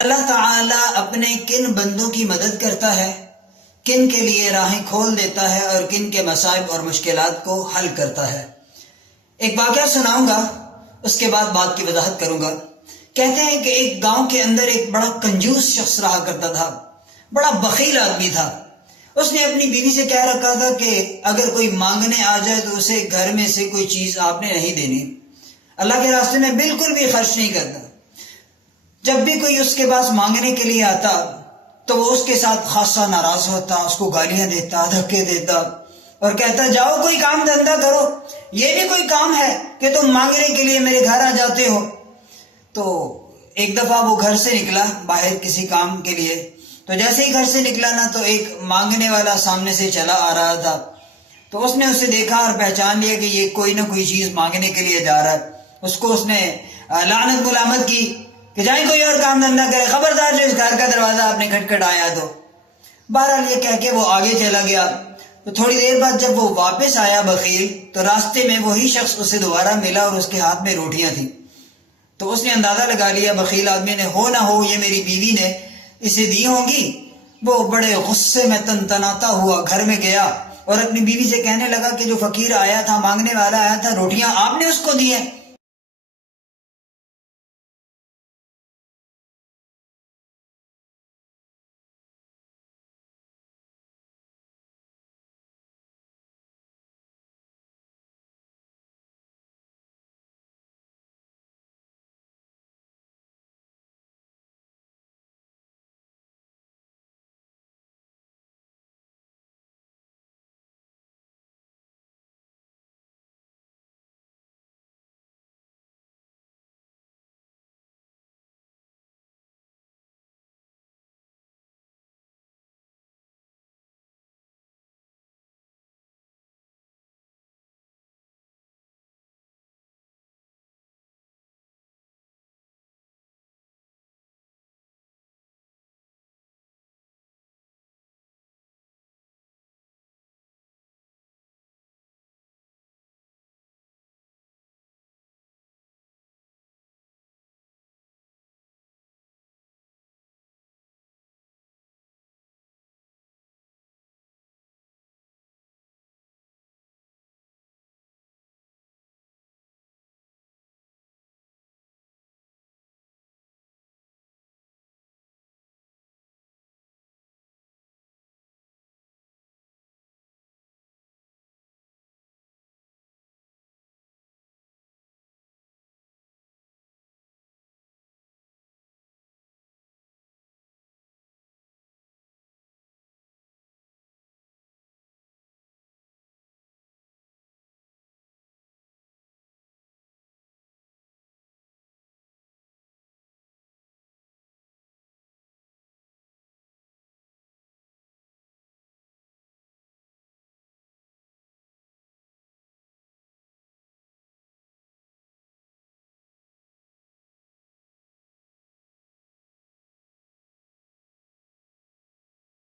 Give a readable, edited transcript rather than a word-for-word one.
اللہ تعالیٰ اپنے کن بندوں کی مدد کرتا ہے، کن کے لیے راہیں کھول دیتا ہے اور کن کے مصائب اور مشکلات کو حل کرتا ہے۔ ایک واقعہ سناؤں گا، اس کے بعد بات کی وضاحت کروں گا۔ کہتے ہیں کہ ایک گاؤں کے اندر ایک بڑا کنجوس شخص رہا کرتا تھا، بڑا بخیل آدمی تھا۔ اس نے اپنی بیوی سے کہہ رکھا تھا کہ اگر کوئی مانگنے آ جائے تو اسے گھر میں سے کوئی چیز آپ نے نہیں دینی، اللہ کے راستے میں بالکل بھی خرچ نہیں کرنا۔ جب بھی کوئی اس کے پاس مانگنے کے لیے آتا تو وہ اس کے ساتھ خاصا ناراض ہوتا، اس کو گالیاں دیتا، دھکے دیتا اور کہتا جاؤ کوئی کام دھندا کرو، یہ بھی کوئی کام ہے کہ تم مانگنے کے لیے میرے گھر آ جاتے ہو۔ تو ایک دفعہ وہ گھر سے نکلا باہر کسی کام کے لیے، تو جیسے ہی گھر سے نکلا نا تو ایک مانگنے والا سامنے سے چلا آ رہا تھا۔ تو اس نے اسے دیکھا اور پہچان لیا کہ یہ کوئی نہ کوئی چیز مانگنے کے لیے جا رہا ہے۔ اس کو اس نے لعنت ملامت کی کہ جائیں کوئی اور کام دھندا کرے، خبردار جو اس گھر کا دروازہ آپ نے کھٹکھٹایا تو۔ بہرحال یہ کہہ کے وہ آگے چلا گیا۔ تو تھوڑی دیر بعد جب وہ واپس آیا بخیل، تو راستے میں وہی شخص اسے دوبارہ ملا اور اس کے ہاتھ میں روٹیاں تھیں۔ تو اس نے اندازہ لگا لیا بخیل آدمی نے، ہو نہ ہو یہ میری بیوی نے اسے دی ہوں گی۔ وہ بڑے غصے میں تنتناتا ہوا گھر میں گیا اور اپنی بیوی سے کہنے لگا کہ جو فقیر آیا تھا، مانگنے والا آیا تھا، روٹیاں آپ نے اس کو دی ہیں۔